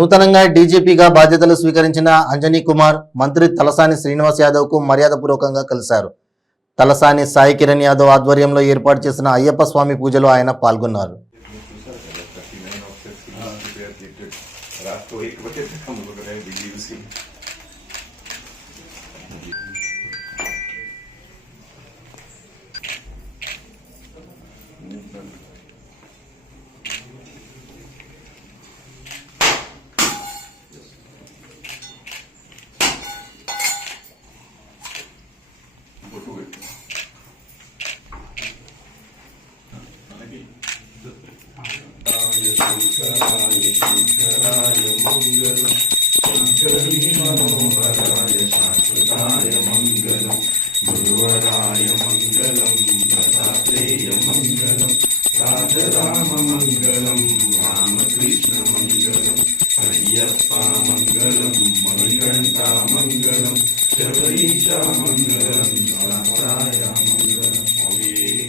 నూతనంగా డీజీపీగా బాధ్యతలు స్వీకరించిన అంజనీ కుమార్ మంత్రి తలసాని శ్రీనివాస్ యాదవ్కు మర్యాదపూర్వకంగా కలిశారు. తలసాని సాయి కిరణ్ యాదవ్ ఆధ్వర్యంలో ఏర్పాటు చేసిన అయ్యప్ప స్వామి పూజలో ఆయన పాల్గొన్నారు. शंकराय मंगलम शंकरी मनोहराय शाश्वताय मंगलम गुरुवराय मंगलम दत्तात्रेय मंगलम राजराम मंगलम रामकृष्ण मंगलम अय्यप्पा मंगलम मणिकंठा मंगलम शबरीशा मंगलम नारायण मंगलम स्वामी।